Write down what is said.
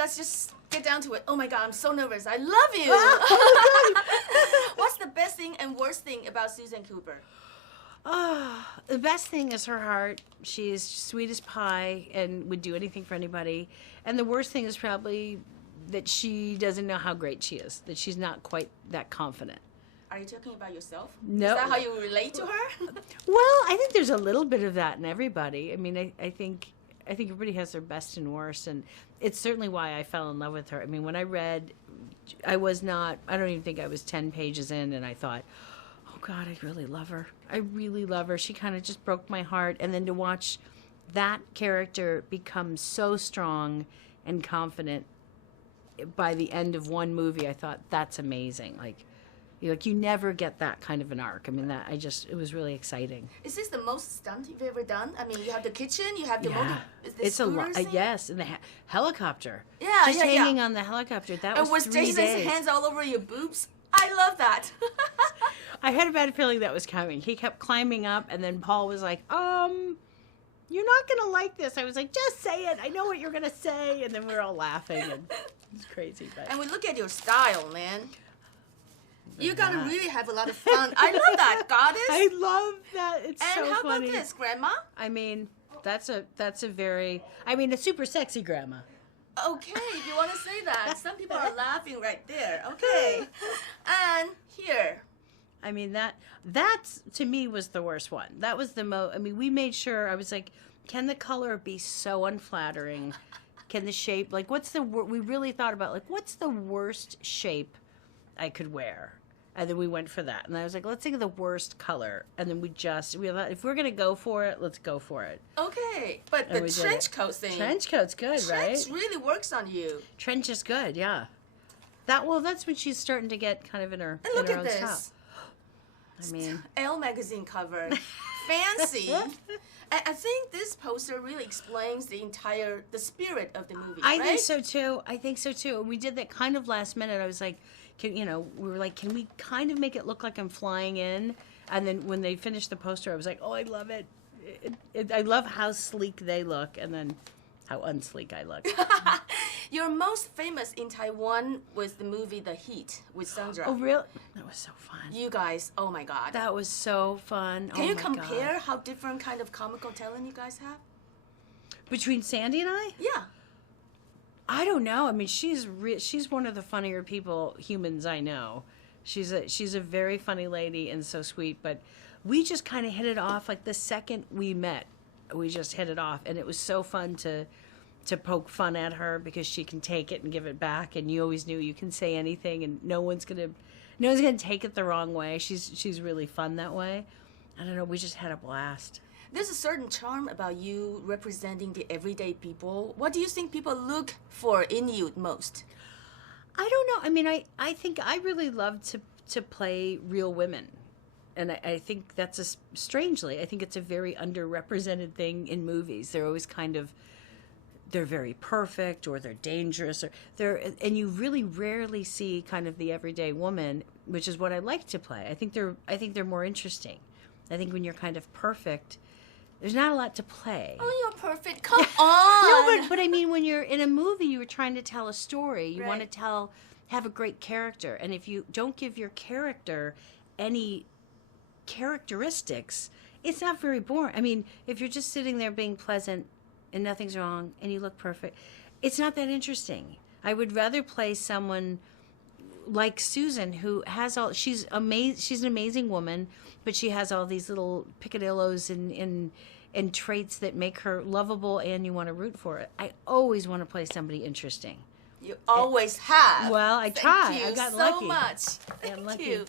let's just get down to it. Oh my God, I'm so nervous. I love you. What's the best thing and worst thing about Susan Cooper? The best thing is her heart. She is sweet as pie and would do anything for anybody. And the worst thing is probably that she doesn't know how great she is, that she's not quite that confident. Are you talking about yourself? No. Is that how you relate to her? Well, I think there's a little bit of that in everybody. I mean, I think everybody has their best and worst, and it's certainly why I fell in love with her. I mean, when I read, I don't even think I was 10 pages in, and I thought, oh God, I really love her. I really love her. She kind of just broke my heart. And then to watch that character become so strong and confident by the end of one movie, I thought, that's amazing. Like you never get that kind of an arc. I mean, it was really exciting. Is this the most stunt you've ever done? I mean, you have the kitchen, you have the it's a lot. Yes, and the helicopter. Yeah, just hanging on the helicopter. That was 3 days. And with Jason's hands all over your boobs. I love that. I had a bad feeling that was coming. He kept climbing up, and then Paul was like, you're not going to like this. I was like, just say it. I know what you're going to say. And then we were all laughing, and it was crazy. But. And we look at your style, man. You got to really have a lot of fun. I love that, goddess. I love that. It's and so how funny. about this, Grandma? I mean, that's a super sexy grandma. Okay, if you want to say that. Some people are laughing right there. Okay. And here. I mean, that's to me was the worst one. That was the most, I mean, we made sure, I was like, can the color be so unflattering? Can the shape, like, we really thought about, like, what's the worst shape I could wear? And then we went for that. And I was like, let's think of the worst color. And then we thought, if we're going to go for it, let's go for it. Okay. But the trench coat thing. Trench coat's good, right? Trench really works on you. Trench is good, yeah. That's when she's starting to get kind of in her and look in her at own this. style. I mean, Elle magazine cover. Fancy. I think this poster really explains the spirit of the movie, right? I think so too. We did that kind of last minute. I was like, we were like, can we kind of make it look like I'm flying in? And then when they finished the poster, I was like, oh, I love it. I love how sleek they look, and then how unsleek I look. You're most famous in Taiwan with the movie The Heat with Sandra. Oh, really? That was so fun. You guys, oh my God. That was so fun. Can you compare how different kind of comical talent you guys have? Between Sandy and I? Yeah. I don't know. I mean, she's one of the funnier humans I know. She's a very funny lady and so sweet. But we just kind of hit it off. Like the second we met, we just hit it off, and it was so fun to poke fun at her because she can take it and give it back, and you always knew you can say anything, and no one's gonna take it the wrong way. She's really fun that way. I don't know. We just had a blast. There's a certain charm about you representing the everyday people. What do you think people look for in you most? I don't know. I mean, I think I really love to play real women. And I think that's strangely, I think it's a very underrepresented thing in movies. They're always they're very perfect, or they're dangerous, and you really rarely see kind of the everyday woman, which is what I like to play. I think they're more interesting. I think when you're kind of perfect, there's not a lot to play. Oh, you're perfect. Come on. No, but I mean, when you're in a movie, you were trying to tell a story. You want to have a great character. And if you don't give your character any characteristics, it's not very boring. I mean, if you're just sitting there being pleasant and nothing's wrong and you look perfect, it's not that interesting. I would rather play someone like Susan, who has she's an amazing woman, but she has all these little picadillos and traits that make her lovable, and you want to root for it. I always want to play somebody interesting. You always have. Well, I try. Thank you I got so lucky. much. Thank you.